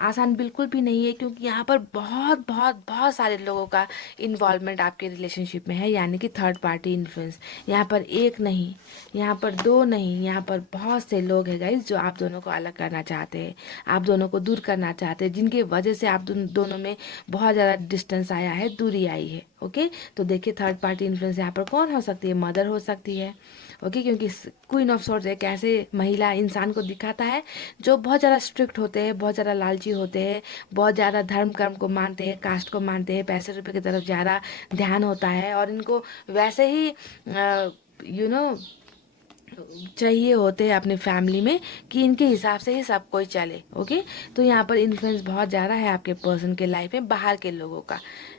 आसान बिल्कुल भी नहीं है, क्योंकि यहाँ पर बहुत बहुत बहुत सारे लोगों का इन्वॉल्वमेंट आपके रिलेशनशिप में है, यानी कि थर्ड पार्टी इन्फ्लुएंस। यहाँ पर एक नहीं, यहाँ पर दो नहीं, यहाँ पर बहुत से लोग हैं गाइज जो आप दोनों को अलग करना चाहते हैं, आप दोनों को दूर करना चाहते हैं, जिनकी वजह से आप दोनों में बहुत ज़्यादा डिस्टेंस आया है, दूरी आई है। ओके, तो देखिए थर्ड पार्टी इन्फ्लुएंस यहाँ पर कौन हो सकती है, मदर हो सकती है। ओके, क्योंकि क्वीन ऑफ सॉर्ड्स एक ऐसे महिला इंसान को दिखाता है जो बहुत ज़्यादा स्ट्रिक्ट होते हैं, बहुत ज़्यादा लालची होते हैं, बहुत ज़्यादा धर्म कर्म को मानते हैं, कास्ट को मानते हैं, पैसे रुपए की तरफ ज़्यादा ध्यान होता है, और इनको वैसे ही यू नो चाहिए होते हैं अपने फैमिली में कि इनके हिसाब से ही सब कोई चले। ओके, तो यहाँ पर इन्फ्लुएंस बहुत ज़्यादा है आपके पर्सन के लाइफ में बाहर के लोगों का।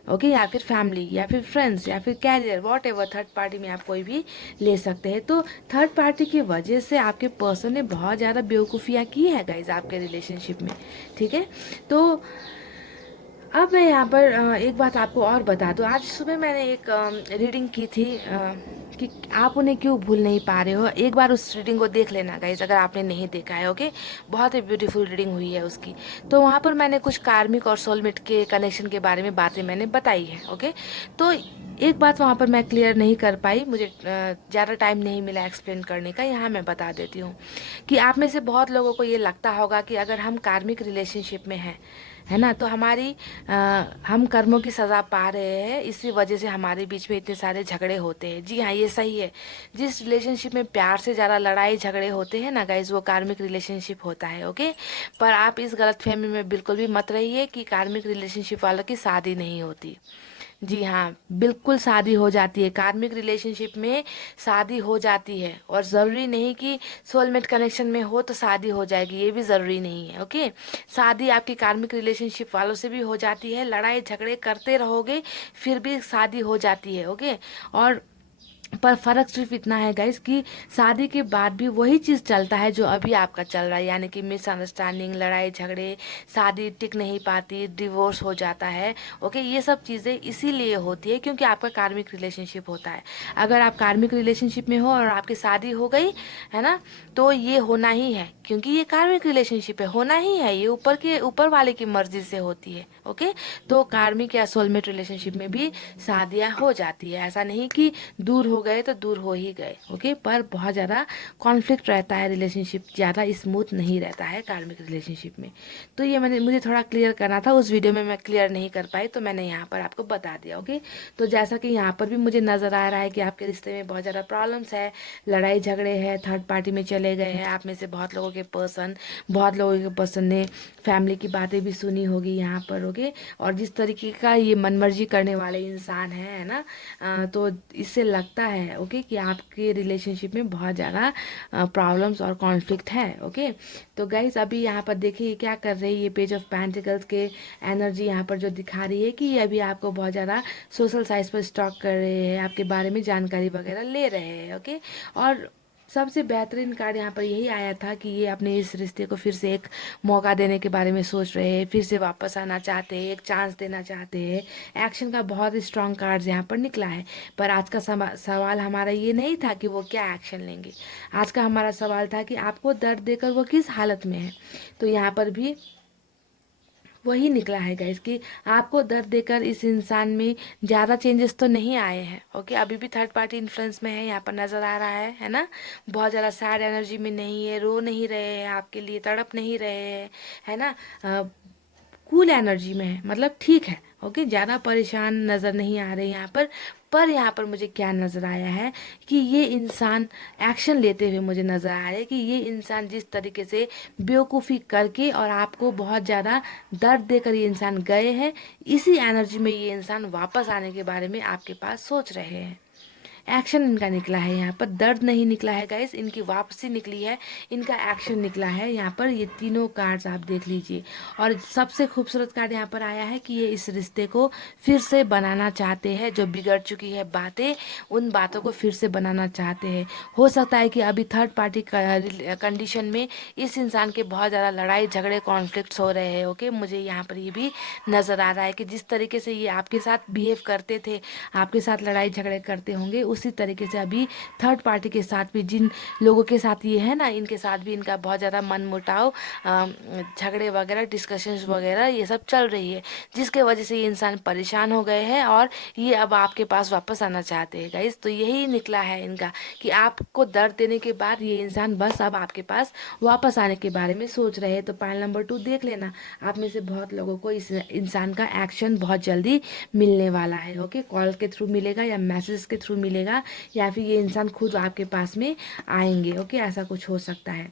ओके, या फिर फैमिली, या फिर फ्रेंड्स, या फिर career, whatever, third party में आप कोई भी ले सकते हैं। तो थर्ड पार्टी की वजह से आपके पर्सन ने बहुत ज़्यादा बेवकूफ़ियाँ की है गाइज आपके रिलेशनशिप में, ठीक है। तो अब मैं यहाँ पर एक बात आपको और बता दूँ। आज सुबह मैंने एक रीडिंग की थी कि आप उन्हें क्यों भूल नहीं पा रहे हो। एक बार उस रीडिंग को देख लेना गाइज, अगर आपने नहीं देखा है। ओके, बहुत ही ब्यूटीफुल रीडिंग हुई है उसकी। तो वहाँ पर मैंने कुछ कार्मिक और सोलमेट के कनेक्शन के बारे में बातें मैंने बताई है। ओके, तो एक बात वहाँ पर मैं क्लियर नहीं कर पाई, मुझे ज़्यादा टाइम नहीं मिला एक्सप्लेन करने का, यहाँ मैं बता देती हूँ कि आप में से बहुत लोगों को ये लगता होगा कि अगर हम कार्मिक रिलेशनशिप में हैं, है ना, तो हम कर्मों की सज़ा पा रहे हैं, इसी वजह से हमारे बीच में इतने सारे झगड़े होते हैं। जी हाँ, ये सही है। जिस रिलेशनशिप में प्यार से ज़्यादा लड़ाई झगड़े होते हैं ना गाइज, वो कार्मिक रिलेशनशिप होता है। ओके, पर आप इस गलतफहमी में बिल्कुल भी मत रहिए कि कार्मिक रिलेशनशिप वालों की शादी नहीं होती। जी हाँ, बिल्कुल शादी हो जाती है, कार्मिक रिलेशनशिप में शादी हो जाती है। और ज़रूरी नहीं कि सोलमेट कनेक्शन में हो तो शादी हो जाएगी, ये भी ज़रूरी नहीं है। ओके, शादी आपकी कार्मिक रिलेशनशिप वालों से भी हो जाती है, लड़ाई झगड़े करते रहोगे फिर भी शादी हो जाती है। ओके, और पर फर्क सिर्फ इतना है गाइस कि शादी के बाद भी वही चीज़ चलता है जो अभी आपका चल रहा है, यानी कि मिसअंडरस्टैंडिंग, लड़ाई झगड़े, शादी टिक नहीं पाती, डिवोर्स हो जाता है। ओके, ये सब चीज़ें इसीलिए होती है क्योंकि आपका कार्मिक रिलेशनशिप होता है। अगर आप कार्मिक रिलेशनशिप में हो और आपकी शादी हो गई, है ना, तो ये होना ही है, क्योंकि ये कार्मिक रिलेशनशिप है, होना ही है, ये ऊपर वाले की मर्जी से होती है। ओके, तो कार्मिक या सोलमेट रिलेशनशिप में भी शादियाँ हो जाती है, ऐसा नहीं कि दूर हो गए तो दूर हो ही गए। ओके, पर बहुत ज़्यादा कॉन्फ्लिक्ट रहता है, रिलेशनशिप ज़्यादा स्मूथ नहीं रहता है कार्मिक रिलेशनशिप में। तो ये मुझे थोड़ा क्लियर करना था, उस वीडियो में मैं क्लियर नहीं कर पाई, तो मैंने यहाँ पर आपको बता दिया। ओके, तो जैसा कि यहाँ पर भी मुझे नज़र आ रहा है कि आपके रिश्ते में बहुत ज़्यादा प्रॉब्लम्स है, लड़ाई झगड़े हैं, थर्ड पार्टी में चले गए हैं। आप में से बहुत लोगों के पर्सन ने फैमिली की बातें भी सुनी होगी यहाँ पर। ओके, और जिस तरीके का ये मनमर्जी करने वाले इंसान है ना, तो इससे लगता है ओके कि आपके रिलेशनशिप में बहुत ज़्यादा प्रॉब्लम्स और कॉन्फ्लिक्ट है। ओके, तो गाइस अभी यहाँ पर देखिए क्या कर रही है, ये पेज ऑफ पेंटिकल्स के एनर्जी यहाँ पर जो दिखा रही है कि ये अभी आपको बहुत ज़्यादा सोशल साइट्स पर स्टॉक कर रहे हैं, आपके बारे में जानकारी वगैरह ले रहे हैं। ओके, और सबसे बेहतरीन कार्ड यहाँ पर यही आया था कि ये अपने इस रिश्ते को फिर से एक मौका देने के बारे में सोच रहे हैं, फिर से वापस आना चाहते हैं, एक चांस देना चाहते हैं। एक्शन का बहुत स्ट्रांग कार्ड यहाँ पर निकला है। पर आज का सवाल हमारा ये नहीं था कि वो क्या एक्शन लेंगे। आज का हमारा सवाल था कि आपको दर्द देकर वो किस हालत में है। तो यहाँ पर भी वही निकला है गाइस कि आपको दर्द देकर इस इंसान में ज़्यादा चेंजेस तो नहीं आए हैं। ओके, अभी भी थर्ड पार्टी इन्फ्लुएंस में है, यहाँ पर नज़र आ रहा है ना। बहुत ज़्यादा सैड एनर्जी में नहीं है, रो नहीं रहे हैं आपके लिए, तड़प नहीं रहे हैं, है ना। कूल एनर्जी में है, मतलब ठीक है। ओके, ज़्यादा परेशान नज़र नहीं आ रहे यहाँ पर यहाँ पर मुझे क्या नज़र आया है कि ये इंसान एक्शन लेते हुए मुझे नज़र आ रहा है कि ये इंसान जिस तरीके से बेवकूफ़ी करके और आपको बहुत ज़्यादा दर्द देकर ये इंसान गए हैं, इसी एनर्जी में ये इंसान वापस आने के बारे में आपके पास सोच रहे हैं। एक्शन इनका निकला है, यहाँ पर दर्द नहीं निकला है गाइस, इनकी वापसी निकली है, इनका एक्शन निकला है। यहाँ पर ये तीनों कार्ड्स आप देख लीजिए। और सबसे खूबसूरत कार्ड यहाँ पर आया है कि ये इस रिश्ते को फिर से बनाना चाहते हैं। जो बिगड़ चुकी है बातें, उन बातों को फिर से बनाना चाहते हैं। हो सकता है कि अभी थर्ड पार्टी कंडीशन में इस इंसान के बहुत ज़्यादा लड़ाई झगड़े कॉन्फ्लिक्ट्स हो रहे हैं। ओके, मुझे यहाँ पर ये भी नज़र आ रहा है कि जिस तरीके से ये आपके साथ बिहेव करते थे, आपके साथ लड़ाई झगड़े करते होंगे, उसी तरीके से अभी थर्ड पार्टी के साथ भी, जिन लोगों के साथ ये है ना, इनके साथ भी इनका बहुत ज़्यादा मन मुटाव, झगड़े वगैरह, डिस्कशंस वगैरह ये सब चल रही है, जिसके वजह से ये इंसान परेशान हो गए हैं और ये अब आपके पास वापस आना चाहते हैं गाइस। तो यही निकला है इनका कि आपको दर्द देने के बाद ये इंसान बस अब आपके पास वापस आने के बारे में सोच रहे हैं। तो पाइल नंबर 2 देख लेना, आप में से बहुत लोगों को इस इंसान का एक्शन बहुत जल्दी मिलने वाला है। ओके, कॉल के थ्रू मिलेगा या मैसेज के थ्रू मिलेगा, या फिर ये इंसान खुद आपके पास में आएंगे। ओके, ऐसा कुछ हो सकता है।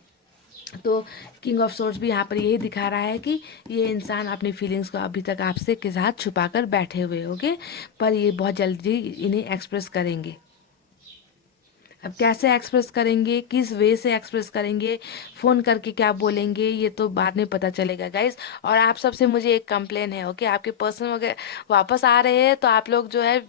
तो किंग ऑफ सोर्स भी यहाँ पर यही दिखा रहा है कि ये इंसान अपनी फीलिंग्स को अभी तक आपसे के साथ छुपा कर बैठे हुए, ओके, पर ये बहुत जल्दी इन्हें एक्सप्रेस करेंगे। अब कैसे एक्सप्रेस करेंगे, किस वे से एक्सप्रेस करेंगे, फ़ोन करके क्या बोलेंगे, ये तो बाद में पता चलेगा गाइस। और आप सबसे मुझे एक कंप्लेन है, ओके, आपके पर्सन वगैरह वापस आ रहे हैं तो आप लोग जो है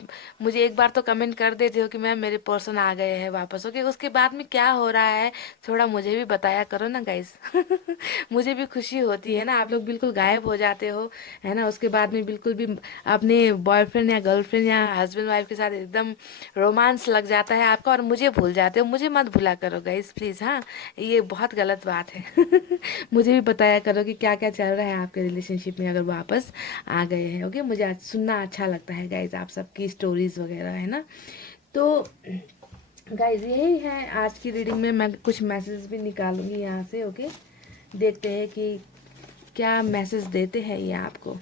मुझे एक बार तो कमेंट कर देते हो कि मैम मेरे पर्सन आ गए हैं वापस। ओके, उसके बाद में क्या हो रहा है थोड़ा मुझे भी बताया करो ना गाइस। मुझे भी खुशी होती है ना, आप लोग बिल्कुल गायब हो जाते हो, है ना। उसके बाद में बिल्कुल भी अपने बॉयफ्रेंड या गर्लफ्रेंड या हस्बैंड वाइफ के साथ एकदम रोमांस लग जाता है आपका और मुझे भूल जाते हो। मुझे मत भूला करो गाइस प्लीज़, हाँ, ये बहुत गलत बात है। मुझे भी बताया करो कि क्या क्या चल रहा है आपके रिलेशनशिप में अगर वापस आ गए हैं। ओके, मुझे आज सुनना अच्छा लगता है गाइस, आप सबकी स्टोरीज वगैरह, है ना। तो गाइस यही है आज की रीडिंग में, मैं कुछ मैसेज भी निकालूंगी यहाँ से। ओके, देखते हैं कि क्या मैसेज देते हैं ये आपको।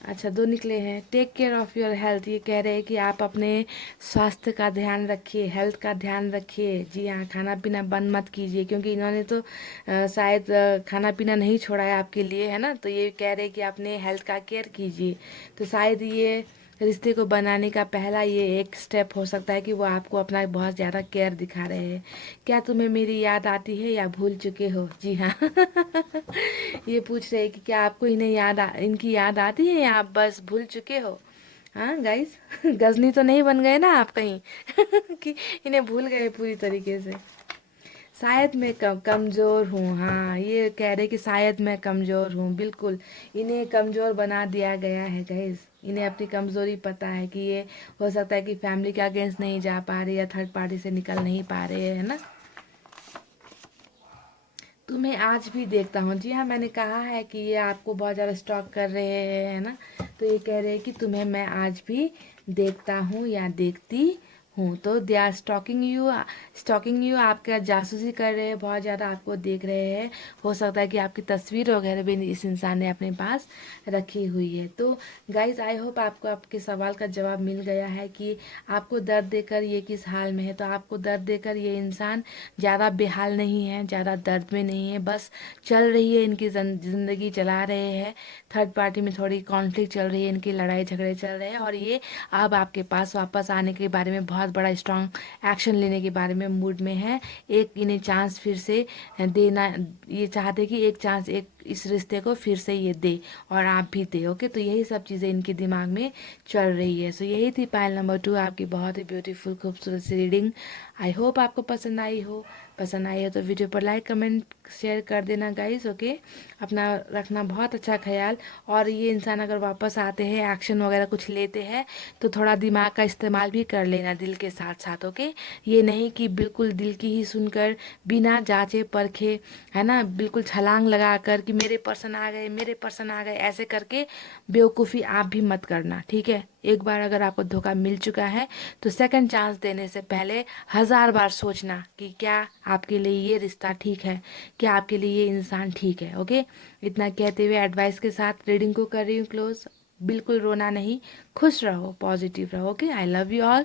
अच्छा, 2 निकले हैं। Take care of your health, ये कह रहे हैं कि आप अपने स्वास्थ्य का ध्यान रखिए, हेल्थ का ध्यान रखिए। जी हाँ, खाना पीना बंद मत कीजिए, क्योंकि इन्होंने तो शायद खाना पीना नहीं छोड़ा है आपके लिए, है ना। तो ये कह रहे हैं कि अपने हेल्थ का केयर कीजिए। तो शायद ये रिश्ते को बनाने का पहला ये एक स्टेप हो सकता है कि वो आपको अपना बहुत ज़्यादा केयर दिखा रहे हैं। क्या तुम्हें मेरी याद आती है या भूल चुके हो? जी हाँ। ये पूछ रहे हैं कि क्या आपको इनकी याद आती है या आप बस भूल चुके हो? हाँ गाइस, गजनी तो नहीं बन गए ना आप कहीं कि इन्हें भूल गए पूरी तरीके से। शायद मैं कमज़ोर हूँ, हाँ, ये कह रहे कि शायद मैं कमज़ोर हूँ। बिल्कुल, इन्हें कमज़ोर बना दिया गया है गाइस। इन्हें अपनी कमज़ोरी पता है कि ये हो सकता है कि फैमिली के अगेंस्ट नहीं जा पा रहे या थर्ड पार्टी से निकल नहीं पा रहे, है ना। तुम्हें आज भी देखता हूँ, जी हाँ, मैंने कहा है कि ये आपको बहुत ज़्यादा स्टॉक कर रहे हैं, है ना। तो ये कह रहे हैं कि तुम्हें मैं आज भी देखता हूँ या देखती हूँ। तो दे आर स्टॉकिंग यू, आपका जासूसी कर रहे हैं, बहुत ज़्यादा आपको देख रहे हैं। हो सकता है कि आपकी तस्वीर वगैरह भी इस इंसान ने अपने पास रखी हुई है। तो गाइज आई होप आपको आपके सवाल का जवाब मिल गया है कि आपको दर्द देकर ये किस हाल में है। तो आपको दर्द देकर ये इंसान ज़्यादा बेहाल नहीं है, ज़्यादा दर्द में नहीं है, बस चल रही है इनकी ज़िंदगी, चला रहे हैं। थर्ड पार्टी में थोड़ी कॉन्फ्लिक्ट चल रही है, इनकी लड़ाई झगड़े चल रहे हैं और ये अब आपके पास वापस आने के बारे में बहुत बहुत बड़ा स्ट्रांग एक्शन लेने के बारे में मूड में है। एक इन्हें चांस फिर से देना, ये चाहते कि एक चांस एक इस रिश्ते को फिर से ये दे और आप भी दे। ओके, तो यही सब चीज़ें इनके दिमाग में चल रही है। सो यही थी पायल नंबर 2, आपकी बहुत ही ब्यूटीफुल खूबसूरत सी रीडिंग। आई होप आपको पसंद आई हो। पसंद आई है तो वीडियो पर लाइक कमेंट शेयर कर देना गाइस। ओके, अपना रखना बहुत अच्छा ख्याल। और ये इंसान अगर वापस आते हैं, एक्शन वगैरह कुछ लेते हैं, तो थोड़ा दिमाग का इस्तेमाल भी कर लेना दिल के साथ साथ। ओके, ये नहीं कि बिल्कुल दिल की ही सुनकर बिना जांचे परखे, है ना, बिल्कुल छलांग लगा कर कि मेरे पर्सन आ गए, मेरे पर्सन आ गए, ऐसे करके बेवकूफ़ी आप भी मत करना, ठीक है। एक बार अगर आपको धोखा मिल चुका है तो सेकंड चांस देने से पहले 1000 बार सोचना कि क्या आपके लिए ये रिश्ता ठीक है, क्या आपके लिए ये इंसान ठीक है। ओके, इतना कहते हुए एडवाइस के साथ रीडिंग को कर रही हूँ क्लोज। बिल्कुल रोना नहीं, खुश रहो, पॉजिटिव रहो। Okay, I love you all,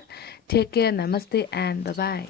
take care, नमस्ते एंड बाय बाय।